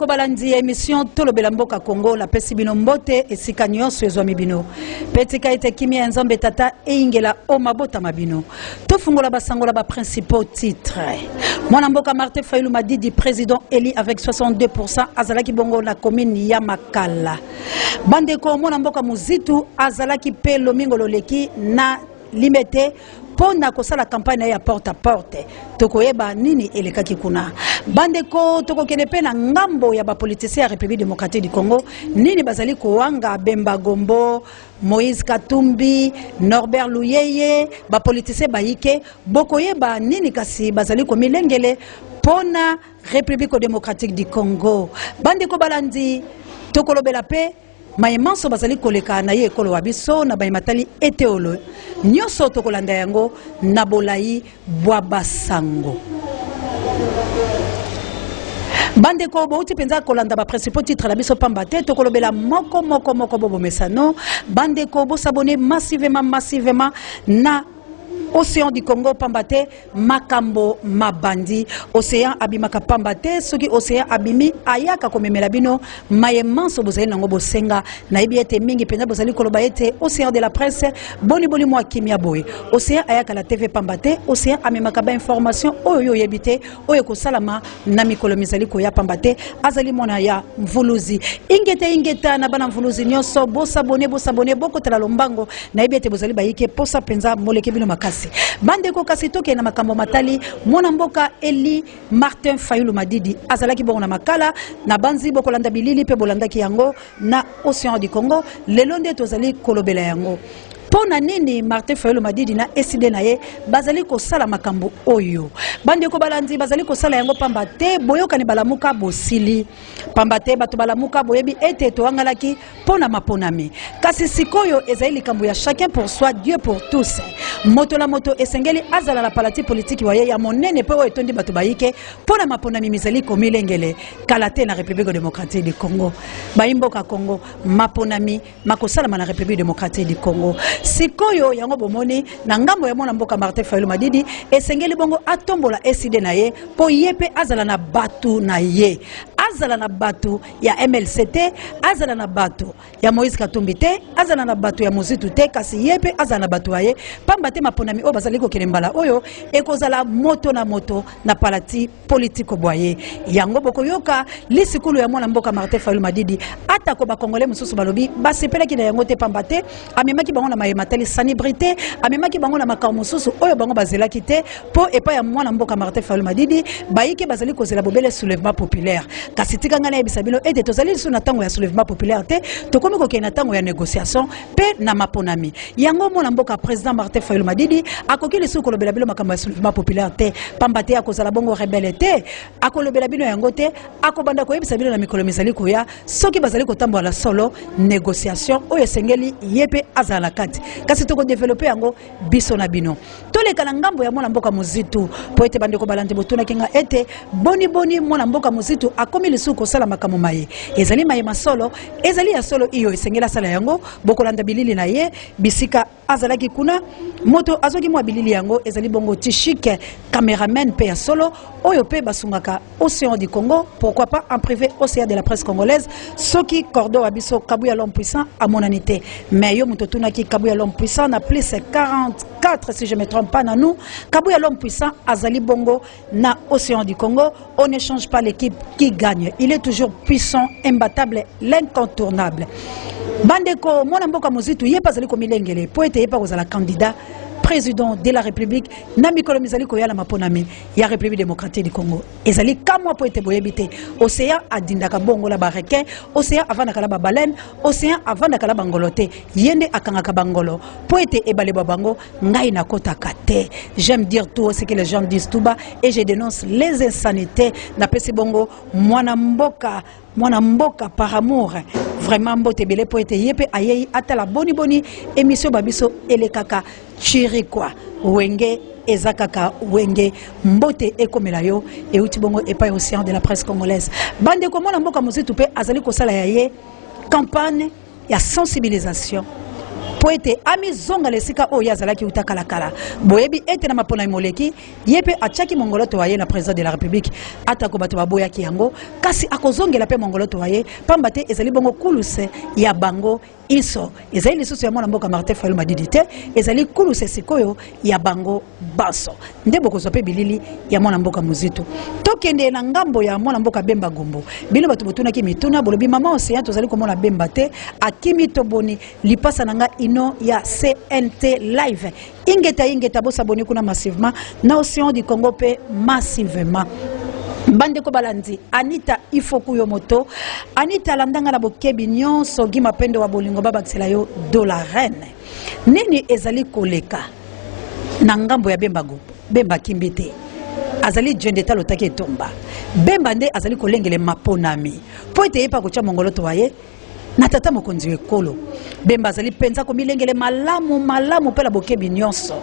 ko balandi émission Tolo Belamboka Congo la pesi bino mbote esika nyonso ezwami bino petika ete kimia nzambe tata eingela o mabota mabino tofungola basangola ba principaux titres. Mwana mboka Martin Fayulu Madidi président élu avec 62% azalaki bongo na commune ya Makala. Bandeko mwana mboka Muzitu azalaki pe lomingo loleki na limité pona kosala campagne ya porte à porte tokoyeba nini elekaki kuna bandeko tokokene pe na ngambo ya ba politicien ya République démocratique du Congo nini bazali koanga Bemba Gombo Moïse Katumbi Norbert Luyeye ba politicien baike bokoyeba nini kasi bazali ko milengele pona République démocratique du Congo bandeko balandi tokolobela pe Maïmanso bazali koleka na ye ekolo wabiso na baimatali eteolo nyoso tokolanda yango na bolai bwa basango bandeko bouti penza kolanda ba principaux titres la biso pamba te tokolobela moko bobo mesano bandeko bo s'abonner massivement na Océan du Congo pambate makambo mabandi Océan abimaka pambate soki Océan abimi ayaka komemela bino mayemanso bozali nango bosenga na ebiete mingi penda bozali koloba ete Océan de la presse boni mwa kimia boy Océan ayaka la TV pambate Océan amemaka ba information oyo yebite oyo kosalama na mikolo mizali ko ya pambate azali mona ya mvuluzi ingeta na bana mvuluzi nyoso bosabone boko tala lombango na ebiete bozali bayike posa penza moleke bino makasi bandeko kasi toke na makambo matali mwana mboka Eli Martin Fayulu Madidi azalaki bongo na Makala na banzi bokolanda bilili pe bolandaki yango na Océan du Congo lelo nde tozali kolobela yango pona nini Martin Fayulu Madidi na eside na ye bazali kosala makambo oyo bandeko balandi bazali kosala yango pamba te boyokani balamuka bosili pamba te bato balamuka boyebi ete toangalaki pona maponami kasi sikoyo ezali likambo ya chacun pour soi Dieu pour tous moto la moto esengeli azala la palati politique waye ya monene pe oyo tondi bato bayike pona maponami mizali komilengele kalate na République démocratique du Congo baimboka Congo maponami makosala na République démocratique du Congo sikoyo yango bomoni na ngambo ya mwana mboka Martin Fayulu Madidi esengeli bongo atombola eside na ye po yepe azala na batu na ye azala na batu ya MLCT azala na batu ya Moïse Katumbi te azala na batu ya Muzitu te kasi yepe azala na batu aye pamba te maponami o bazali ko kelembala oyo ekozala moto na palati politiko boye yango boko yoka lisikulu ya mwana mboka Martin Fayulu Madidi atako ba congolais mususu balobi basepelaki na yango te pamba te amemaki bango na matali sanibrité amemaki bango na makambo mususu oyo bango bazelaki te po epa ya mwana mboka Martin Fayulu Madidi bayike bazali kozela bobele soulèvement populaire kasi tikanga na ebisabilo ete tozali su na tango ya soulèvement populaire te tokomi kokena na tango ya négociation pe na maponami yango mwana mboka président Martin Fayulu Madidi akoki lisu kolobela bilo makambo ya soulèvement populaire te pamba te akozala bongo rebelle te akolobela bino yango te akobanda koyebisa bino na mikolo mizali koya soki bazali kotambola solo négociation oyo sengeli yepe azala kati kasi toko développer yango biso na bino toleka na ngambo ya mwana mboka Muzitu po ete bandeko balande botuna kinga ete boni mwana mboka Muzitu akomi lisu kosala makambo maye ezali maye masolo ezali ya solo iyo esengela sala yango bokolanda bilili na ye bisika azalaki kuna moto azoki mwa bilili yango ezali bongo tishike cameraman pe ya solo oyo pe basungaka Océan du Congo pourquoi pas en privé Océan de la presse congolaise soki cordo abiso Kabuya l'homme puissant à monanité mais yo moto tunaki Kabuya l'homme puissant na plus 44 si je me trompe pas na nous Kabuya l'homme puissant azali bongo na Océan du Congo on ne change pas l'équipe qui gagne il est toujours puissant imbattable l'incontournable bandeko mwana mboka Muzitu yepa zali komilengele po ete yepa kozala candidat président de la République na mikolo mizali koyala maponami ya République démocratique du Congo ezali kamwa po ete boyebite Océan adindaka bongo la bareke Océan avandaka la baleine Océan avandaka la bangolote yende akangaka bangolo po ete ebale bango ngai na kota kate j'aime dire tout ce que les gens disent tout bas et je dénonce les insanités na pesi bongo mwana mboka par amour vraiment mbote bele po ete yepe ayei atala boni émission babiso elekaka chirikwa wenge ezakaka wenge mbote ekomela yo euti bongo epai Océan de la presse congolaise bandeko mwana mboka Muzitu pe azali kosala ya ye campagne ya sensibilisation po ete amizonga lesika oyo azalaki uta kala boyebi ete na mapona moleki yepe achaki mongoloto waye na président de la république atako bato baboyaki yango kasi akozongela pe mongoloto waye pamba te ezali bongo kuluse ya bango iso ezali lisusu ya mwana mboka Martin Fayulu Madidi te ezali kuluse sikoyo ya bango baso nde bokozwa pe bilili ya mwana mboka Muzitu tokende na ngambo ya mwana mboka Bemba Gombo bino bato botunaki mituna bolobi mama océan tozali komona Bemba te akimi toboni lipasa nanga ino ya CNT live ingeta bosa boni kuna massivement na océan du Congo pe massivement Bandeko balandi Anita Ifoku yo moto Anita landanga na bokebi nyonso gi mapendo wa bolingo babakisela yo dollar reine nini ezali koleka na ngambo ya Bemba Gombo Bemba kimbite azali jende talo take etomba Bemba nde azali kolengele maponami po ete yepa kocha mongoloto waye na tata mokonzi ekolo Bemba azali penza komilengele malamu pela bokebi nyonso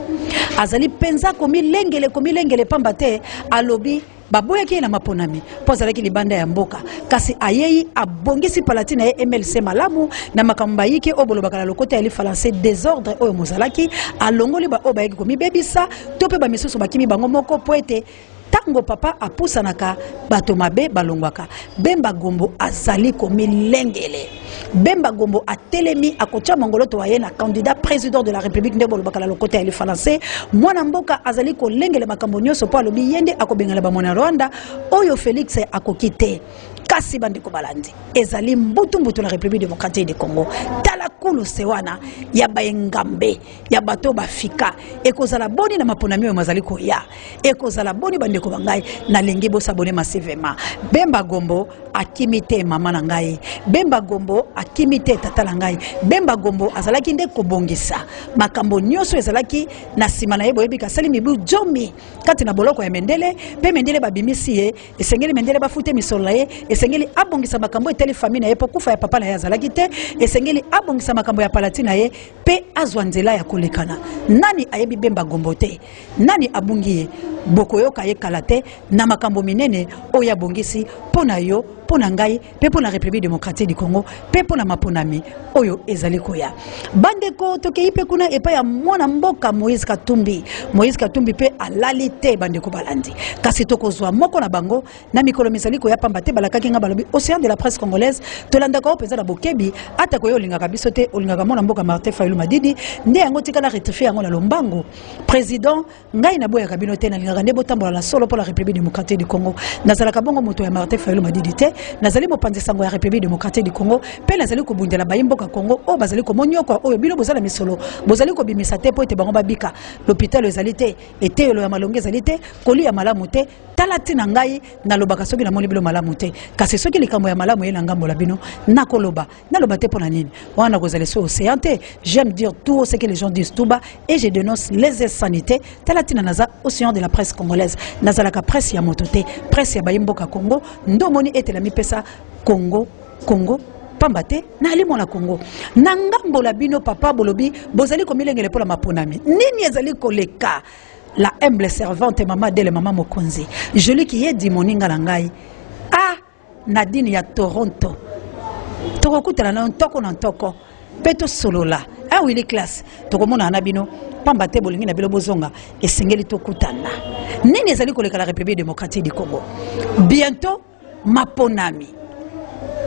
azali penza komilengele pamba te alobi baboya ki na maponami poza laki libanda ya mboka kasi ayei abongisi palatina ya MLC malamu na makamba yiki obolo bakala lokota ya lifalanse désordre oyo mozalaki alongoli ba oba yiki komibebisa tope ba misusu bakimi bango moko poete tango papa apusanaka bato mabe balongwaka Bemba Gombo azali komilengele Bemba Gombo atelemi akocha mongoloto waye na candidat président de la République ndebolo bakala lokota ya français mwana mboka azali ko lengele makambo nyoso po alobi yende akobengala ba mwana Rwanda oyo Félix akokite kasi bandeko balandi ezali mbutu na République démocratique du Congo tala kulu sewana ya baengambe ya bato bafika ekozala boni na maponami oyo mazali ko ya ekozala boni bandeko bangai na lengi bo sabone massivement Bemba Gombo akimite mama na ngai Bemba Gombo akimite tata na ngai Bemba Gombo azalaki nde kobongisa makambo nyoso ezalaki na sima na ye boyebi kasali mibu jomi kati na boloko ya Mendele pe Mendele babimisi ye esengeli Mendele bafute misolo ye esengeli abongisa makambo eteli famille na ye po kufa ya papa na ye azalaki te esengeli abongisa makambo ya palatina ye pe azwa nzela ya kolekana nani ayebi Bemba Gombo te nani abungi ye bokoyoka ye kala te na makambo minene oyo abongisi pona yo pona ngai pe pona République démocratique du Congo pe pona maponami oyo ezali koya bandeko tokei pe kuna epa ya mwana mboka Moïse Katumbi pe alali te bandeko balandi kasi tokozwa moko na bango na mikolo misali koya pamba te balakaki nga balobi océan de la presse congolaise tolandaka openza na bokebi ata koyo olingaka biso te olingaka mwana mboka Martin Fayulu Madidi nde yango tikala rectifier yango na lombango président ngai na boya kabino te na lingaka nde botambola na solo pour la République démocratique du Congo nazalaka bongo moto ya Martin Fayulu Madidi te nazali mopanzi sango ya République démocratique du Congo pe nazali kobundela bayimboka Congo o bazali komonyoko oyo bino bozala misolo bozali kobimisa te po ete bango babika l'hôpital ezali te etelo ya malonge ezali te koli ya malamu te talati na ngai na lobaka soki na moni bilo malamu te kasi soki likambo ya malamu yela ngambo la bino nakoloba naloba te pona nini wana kozala so océan te j'aime dire tout ce que les gens disent tout bas et je dénonce les insanités talati na naza océan de la presse congolaise nazalaka presse ya moto te presse ya bayimboka Congo ndomoni ete la mipesa Congo pamba te na alimo na Congo na ngambo la bino papa bolobi bozali komilengele pola maponami nini ezali koleka la humble servante maman Dele maman Mokonzi joli qui est dit moninga na ngai Nadine ya Toronto tokokutana na ntoko peto solola Willy Class tokomona na bino pamba te bolingi na bilo bozonga esengeli tokutana nini ezali koleka la République démocratique du Congo bientôt maponami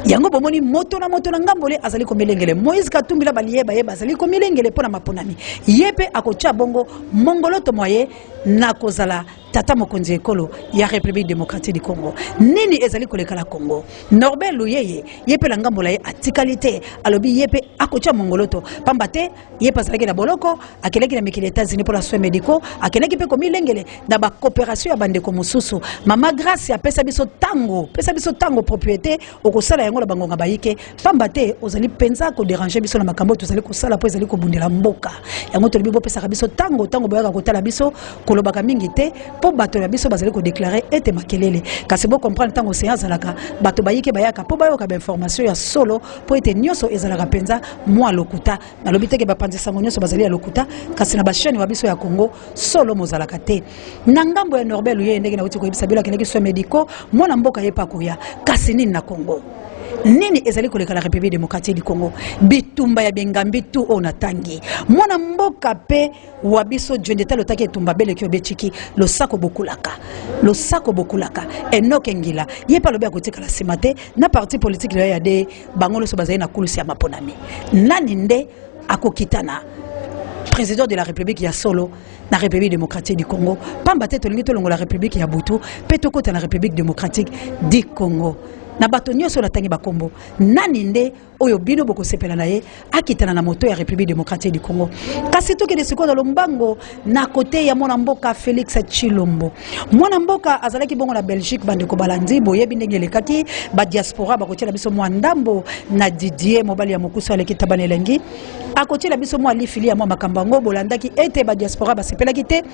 yango bomoni moto na ngambole azali komilengele Moïse Katumbi la baliyeba yeba azali komilengele pona maponami yepe akocha bongo mongoloto moye na kozala tata mokonzi ekolo ya République démocratique du Congo nini ezali koleka la Congo Norbert Luyeye yepe la ngambola ye atikalité alobi yepe akocha mongoloto pamba te yepe azalaki na boloko akeleki na mikili États-Unis pour la soins médicaux akeleki pe komilengele na ba coopération ya bandeko mususu mama Grace apesa biso tango propriété okosala yango la bangonga bayike pamba te ozali penza ko déranger biso na makambo tozali kosala po ezali kobundela mboka yango tolibi bo pesa biso tango boyaka kotala biso kolobaka mingi te po bato ya biso bazali ko déclarer ete makelele kasi bo comprendre tango séance alaka bato bayike bayaka po bayoka ba information ya solo po ete nyoso ezalaka penza mwa lokuta na lobi teke bapanzisa nyoso bazali ya lokuta kasi na ba chaîne wa biso ya Congo solo mozalaka te na ngambo ya Norbert Luyeye ndenge na uti ko yebisa bila keleki soins médicaux mwana mboka yepa koya kasi nini na Congo nini ezali koleka la République démocratique du Congo bitumba ya bengambi tu onatangi mwana mboka pe wabiso jendeta lotaki etumba bele kyo bechiki lo sako bokulaka Enoch Ngila ye pa lobi akotika la simate na parti politique ya de bangolo so bazali na kulusi ya maponami nani nde akokitana président de la République ya solo na République démocratique du Congo pamba te tolingi tolongo la République ya Butu pe tokota na République démocratique du Congo na bato nyonso la tangi bakombo nani nde oyo bino boko sepela na ye akitana na moto ya République démocratique du Congo kasi toke de sikola lombango na kote ya mwana mboka Félix Tshilombo mwana mboka azalaki bongo na Belgique bandeko balandi boyebi ndenge lekaki ba diaspora bakotiela biso mwa ndambo na Didier mobali ya mokuso aleki tabanelengi akotiela biso mwa lifili ya mwa makambango bolandaki ete ba diaspora basepelaki te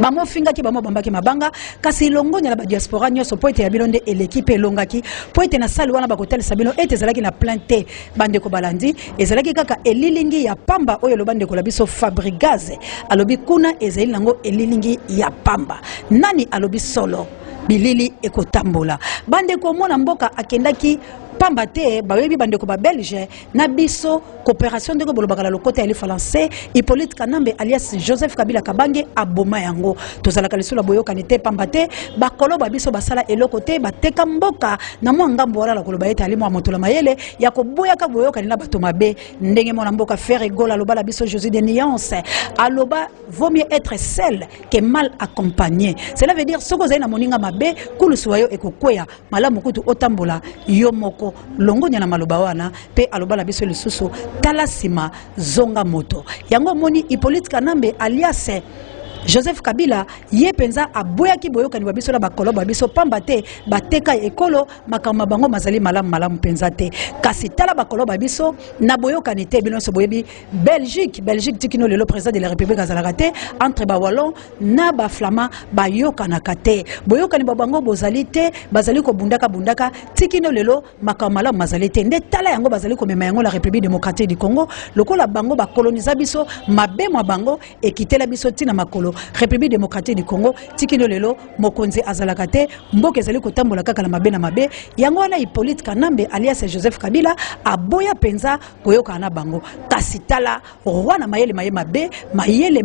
bamo fingaki bamo bambaki mabanga kasi longonya la ba diaspora nyoso po ete ya bilonde l'équipe elongaki po ete na sali wana bakotali sabino ete zalaki na plainte bandeko balandi ezalaki kaka elilingi ya pamba oyo lobande ko la biso Fabrigaze alobi kuna ezali nango elilingi ya pamba nani alobi solo bilili ekotambola bandeko mona mboka akendaki pamba te bawebi bandeko ba Belge na biso coopération ndeko bolobaka la lokota ya français Hippolyte Kanambe alias Joseph Kabila Kabange aboma yango tozalaka lisula boyoka nete pamba te bakolo ba biso basala eloko te bateka mboka na mwa ngambo wala la koloba ete ali mwa motola mayele ya koboya ka boyoka na bato mabe ndenge mona mboka faire gola aloba la biso José de Nuance aloba vaut mieux être seul que mal accompagné cela veut dire soko zai na moninga mabe kulusuwayo ekokweya malamu kutu otambola yo moko longonya na maloba wana pe aloba la biso lisusu talasima zonga moto yango moni Hippolyte Kanambe alias Joseph Kabila ye penza aboyaki boyoka ni babiso na bakolo babiso pamba te bateka ekolo makama bango mazali malamu penza te kasi tala bakolo babiso na boyoka ni te bino so boyebi Belgique tikino lelo président de la République azalaka te entre ba wallon na ba flama bayoka na kate boyoka ni babango bozali te bazali ko bundaka tikino lelo makama malamu mazali te nde tala yango bazali ko mema yango la République démocratique du Congo lokola bango ba coloniser biso mabemwa bango ekitela biso tina makolo République démocratique du Congo tikino lelo mokonzi azalakate mboka ezali kotambola kaka na mabe na mabe yango wana Hippolyte Kanambe alias Joseph Kabila aboya penza koyoka na bango kasi tala roi mayele mabe mayele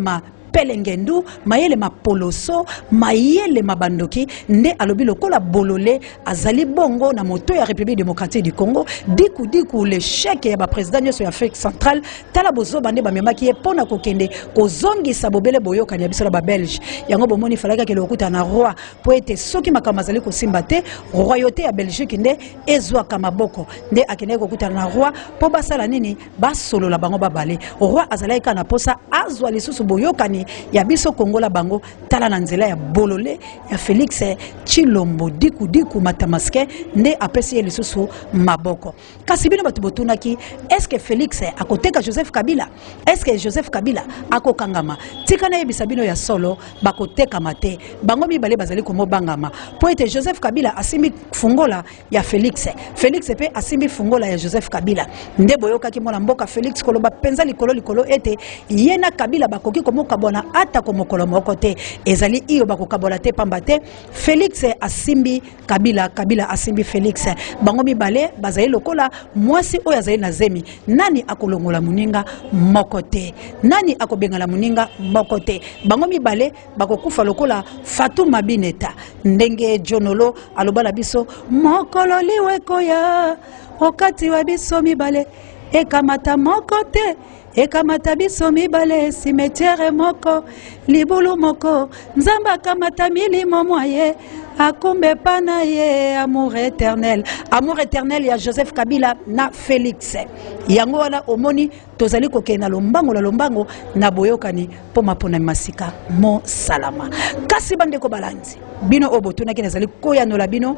pelengendu mayele mapoloso mayele mabandoki nde alobi lokola bolole azali bongo na moto ya République démocratique du Congo diku le chèque ya ba président nyoso ya Afrique centrale tala bozo bande ba memaki e pona kokende kozongisa bobele boyoka ya biso na ba Belge yango bomoni falaka ke lokuta na roi po ete soki makama azali kosimba te royauté ya Belgique nde ezwa kamaboko nde akende kokuta na roi po basala nini basolola bango babale roi azali kana posa azwa lisusu boyokani ya biso Kongola bango tala na nzela ya bolole ya Félix Tshilombo diku matamaske nde apesi ye lisusu maboko kasi bino batu botunaki est-ce que Félix akoteka Joseph Kabila est-ce que Joseph Kabila akokangama tika na yebisa bino ya solo bakoteka mate bango mibale bazali komo bangama po ete Joseph Kabila asimbi fungola ya Félix pe asimbi fungola ya Joseph Kabila nde boyoka ki mona mboka Félix koloba penza likolo ete yena Kabila bakoki komoka bona ata komokolo moko te ezali iyo bakokabola te pamba te Félix asimbi Kabila asimbi Félix bango mibale bazali lokola mwasi oyo azali na zemi nani akolongola muninga moko te nani akobengala muninga moko te bango mibale bakokufa lokola Fatuma Bineta ndenge Jonolo alobala biso mokolo liweko ya okati wa biso mibale ekamata moko te ekamata biso mibale cimetière moko libulu moko nzamba kamata milimo mwaye akumbe pana ye amour éternel ya Joseph Kabila na Félix yango wana omoni tozali kokena lombango na boyokani po mapona masika mo salama kasi bandeko balandi bino obotuna kina zali koyanola bino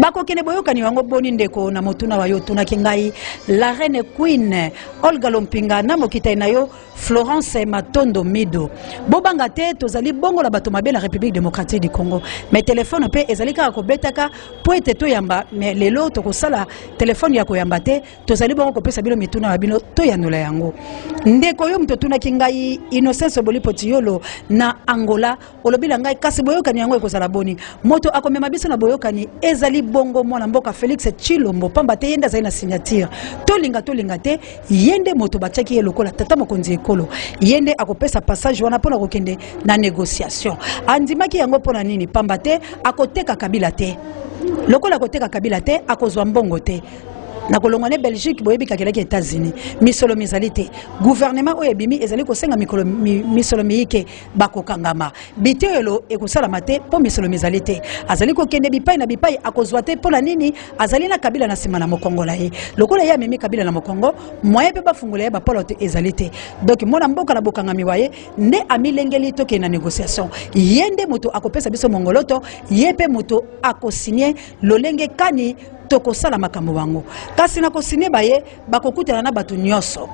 bako kene boyokani wango boni ndeko na motuna wayo tunaki ngai la reine queen Olga Lompinga na mokita na yo Florence Matondo Mido bobanga te tozali bongo la bato mabe la République démocratique du Congo mais téléphone pe ezali ka ko betaka po ete to yamba mais lelo to ko sala téléphone ya ko yamba te tozali bongo ko pesa bino mituna babino to yanola yango ndeko yo mtotuna kingai Innocence Bolipotiolo na Angola olobila ngai kasi boyokani yango ekozala boni moto akomema biso na boyokani ezali bongo mwana mboka Félix Tshilombo pamba te yenda za na signature tolinga te yende moto batiaki ye lokola tata mokonzi ekolo yende akopesa passage wana pona kokende na négociation andimaki yango pona nini pamba te akoteka Kabila te lokola akoteka Kabila te akozwa mbongo te na kolongwane Belgique boyebi kakelaki États-Unis misolo mizalite gouvernement oyo ebimi ezali kosenga misolo miike bakokangama bitelo ekosala mate po misolo mizalite azali kokende bipai na bipai akozwa te pona nini azali na Kabila na sima na mokongola ye lokola ye amemi Kabila na mokongo moye pe bafungola ye bapolo te ezalite donc mona mboka na bokangami waye nde amilengeli toke na négociation yende moto akopesa biso mongoloto yepe moto akosigner lolenge kani toko sala makambo bango kasi na ko signer baye bakokutana na batu nyoso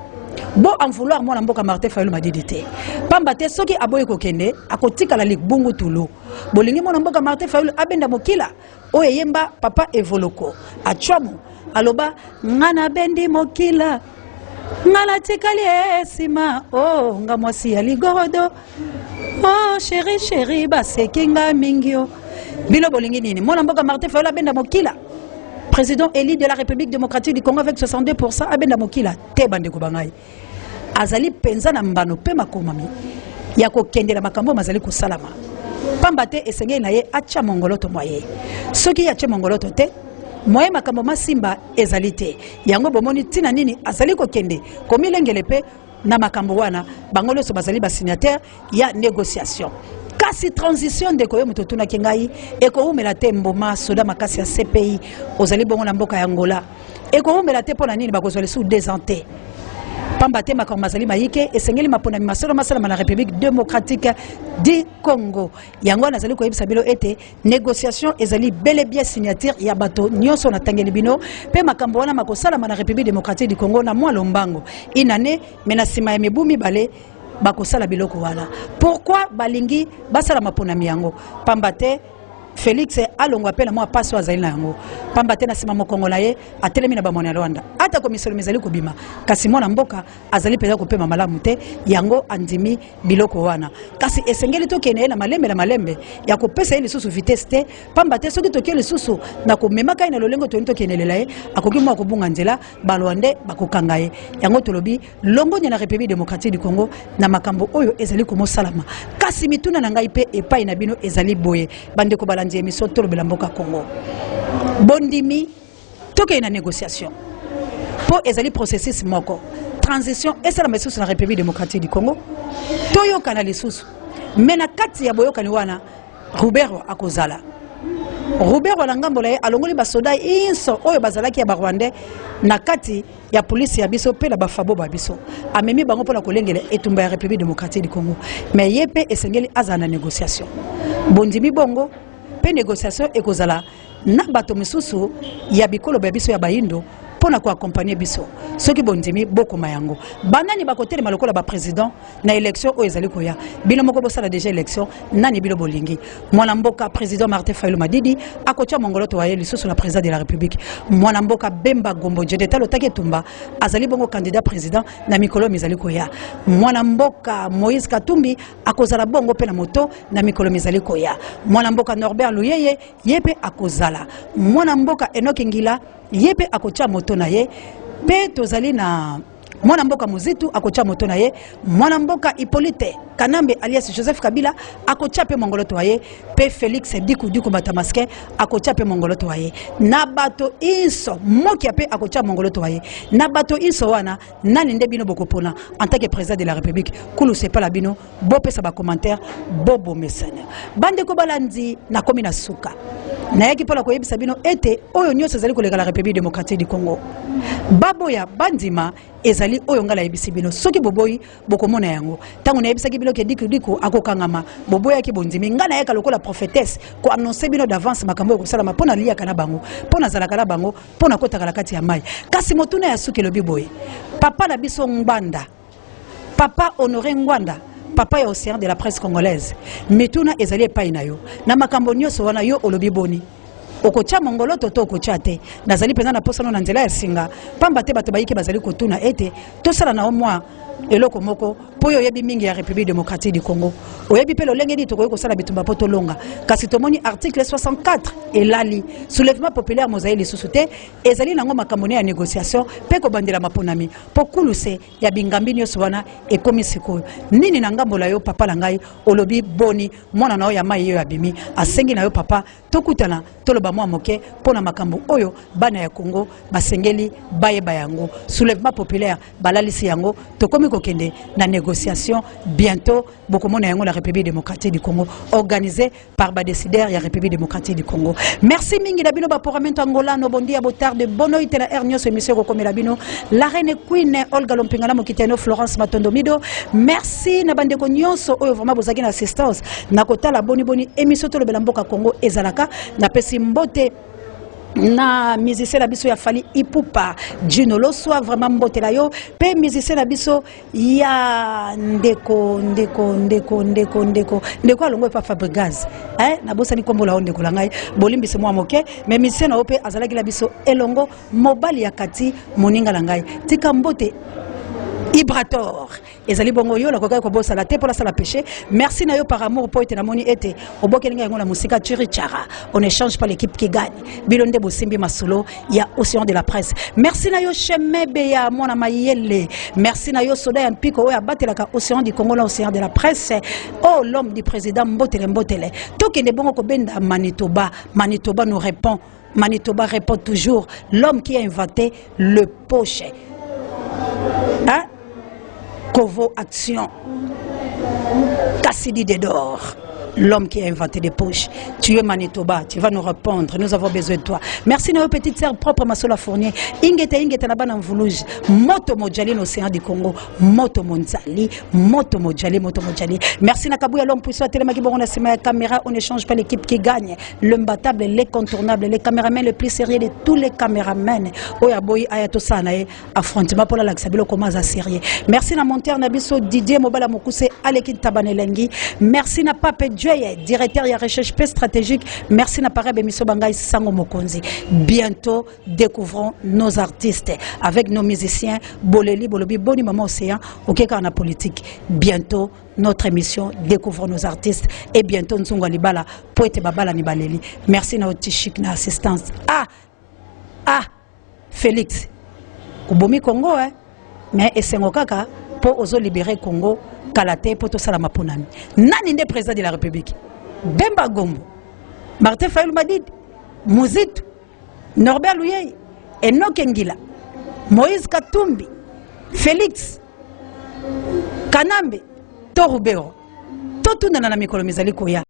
bo en vouloir mwana mboka Martin Fayulu Madidi te pamba te soki aboye kokende akotika la libungu tulu bolingi mwana mboka Martin Fayulu abenda mokila oyo yemba papa evoloko achwamu aloba ngana bendi mokila ngala tikali esima oh nga mwasi ya ligorodo oh chéri basekinga mingio bilo bolingi nini mwana mboka Martin Fayulu abenda mokila président élu de la République démocratique du Congo avec 62% abenda mokila te bande ko bangai azali penza na mbano pe makomami ya kokendela makambo mazali ko salama pamba te esengeli na ye acha mongoloto moye soki ya cha mongoloto te moye makambo masimba ezali te yango bomoni tina nini azali kokende komilengele pe na makambo wana bangolo so bazali ba signataire ya négociation kasi transition de koyo mutotuna kingai eko umela te mboma soda makasi ya CPI ozali bongo na mboka ya Angola eko umela te pona nini bakozwali sous désenté pamba te makambo mazali mayike esengeli mapona masolo masala na République démocratique du Congo yango nazali koyebisa bilo ete négociation ezali bel et bien signature ya bato nyonso na tangeli bino pe makambo wana makosala na République démocratique du Congo na mwa lombango inane menasima ya mibumi bale bakosala biloko wana pourquoi balingi basala maponami yango pamba te Félix alongo apela moi paso azali na yango pamba te na sima mokongo na ye atelemi na bamona Rwanda ata komisolo mezali kobima kasi mwana mboka azali peza kopema malamu te yango andimi biloko wana kasi esengeli to kene na malembe ya kopesa ile susu vitesse te pamba te soki tokeli susu na komema kai na lolengo to kenelela ye akoki mo akobunga nzela balwande bakokanga ye yango tolobi longo na République démocratique du Congo na makambo oyo ezali komo salama kasi mituna na ngai pe epai na bino ezali boye bande ko bala émission Tolobela Mboka Congo bondimi toke na négociation pour ezali processus moko transition et ça la mesure sur la République démocratique du Congo toyo kana lisusu mena kati ya boyo kani wana Robert akozala Robert walangambola ye alongoli basoda inso oyo bazalaki ya Rwanda na kati ya police ya biso pe na bafabo ba biso amemi bango pona kolengela etumba ya République démocratique du Congo mais yepe esengeli azana négociation bondimi bongo pe négociation ekozala na bato misusu ya bikolo ba biso ya baindo pona ko accompagner biso soki bondimi boko mayango banani bakotere malokola ba président na élection o ezali koya bino moko bosala déjà élection nani bilo bolingi mwana mboka président Martin Fayulu Madidi akocha mongoloto wa yeli soso na président de la République mwana mboka Bemba Gombo Jedeta lotaki tumba azali bongo candidat président na mikolo mizali koya mwana mboka Moïse Katumbi akozala bongo pe na moto na mikolo mizali koya mwana mboka Norbert Luyeye yepe akozala mwana mboka Enoch Ngila yepe akocha moto na ye pe tozali na mwana mboka Muzitu akocha moto na ye mwana mboka Hippolyte Kanambe alias Joseph Kabila akocha pe mongoloto ye pe Félix Diku Batamaske akocha pe mongoloto ye na bato inso moki pe akocha mongoloto ye na bato inso wana nani nde bino bokopona en tant que président de la République kulu c'est pas la bino bo pesa ba commentaire bobo message bande ko balandi na komi na suka na yaki pola koyebisa bino ete oyo nyonso ezali kolega la République démocratique du Congo baboya bandima ezali oyo ngala yebisi bino soki boboyi bokomona yango tango na yebisa bino ke diku akokangama boboya ki bondimi ngana yaka lokola prophétesse ko annoncer bino d'avance makambo ko sala mapona liya kana bango pona zala kana bango pona kota kala kati ya mai kasi motuna ya suki lobi boye papa na biso Ngwanda papa Honoré Ngwanda papa ya océan de la presse congolaise mituna ezali epai na yo na makambo nyonso wana yo olobi boni okotia mongolo toto okotia te nazali penza na posa no na nzela ya singa pamba te bato bayike bazali kotuna ete tosala na omwa eloko moko po yo yebi mingi ya République démocratique du Congo oyebi pe lolenge di tokoyi kosala bitumba po tolonga kasi tomoni article 64 elali soulèvement populaire mozaï lisusu te ezali nango makambo ya négociation pe kobandela maponami po kuluse ya bingambi nyonso wana ekomi sikoyo nini na ngambo la yo papa la ngai olobi boni mwana na yo ya mai yo abimi asengi na yo papa tokutana toloba mwa moke pona makambo oyo bana ya Congo basengeli bayeba yango soulèvement populaire balalisi yango tokomi kokende na négociation bientôt bokomona yango la République démocratique du Congo organisée par ba décideurs ya République démocratique du Congo. Merci mingi na bino ba poramento Angola no bondi ya botarde bono itela Ernio émission kokomela bino la reine queen Olga Lompingala mokitano Florence Matondomido. Merci na bande ko nyonso oyo vraiment bozaki na assistance na kotala boni émission to le belamboka Congo ezalaka na pesi mbote na musicien na biso ya Fali Ipupa Dino lo soit vraiment mbotela yo pe musicien na biso ya ndeko alongo pa Fabregas na bosa ni kombo la ndeko la ngai bolimbise mwa moke mais musicien na ope azalaki la biso elongo mobali ya kati moninga la ngai tika mbote Ibrator ezali bongo yo la koka ko bosa la te pour la sala péché merci na yo par amour pour ete na moni ete obokelinga yango na musika chirichara on échange pas l'équipe qui gagne bilonde bosimbi masolo ya océan de la presse merci na yo chemebe ya mona mayele merci na yo soda ya mpiko oya batelaka océan du Congo na océan de la presse oh l'homme du président mbotele tokende bongo ko benda Manitoba nous répond Manitoba répond toujours l'homme qui a inventé le poche hein Kovo Action, Cassidy Dedor, l'homme qui a inventé des poches. Tu es Manitoba, tu vas nous répondre, nous avons besoin de toi. Merci à nos petites sœurs propres, Massola Fournier. Ingeta Naban Voulouge, Moto Mojali, l'océan du Congo, Moto Mojali. Merci Nakabouya, l'homme puissant, Télémaki Borona, c'est ma caméra, on n'échange pas l'équipe qui gagne. L'imbattable, l'incontournable, les caméramans les plus sérieux de tous les caméramans. Oyaboy Ayatosanae, affrontement pour la Laxabilo Komaza sérieux. Merci na monteur Nabiso Didier Mobala Mokuse, Alekin Tabanelengi. Merci na Pape directeur de recherche stratégique. Merci na Parabe Miso Bangai Sango Mokonzi. Bientôt, découvrons nos artistes avec nos musiciens. Boleli, Bolobi, Boni Maman Océan, ok, car on a politique. Bientôt, notre émission Découvrons nos artistes. Et bientôt, nous sommes Libala, Poète Babala Nibaleli. Merci na Otichik na assistance. Félix. Kubomi Congo, mais Essengo Kaka, pour oser libérer Congo. Kalate poto salama ponami nani nde président de la République Bemba Gombo Martin Fayulu Madid Muzitu Norbert Luyeye Enoch Ngila Moïse Katumbi Félix Kanambe Torubero Totuna na mikolo mizali koya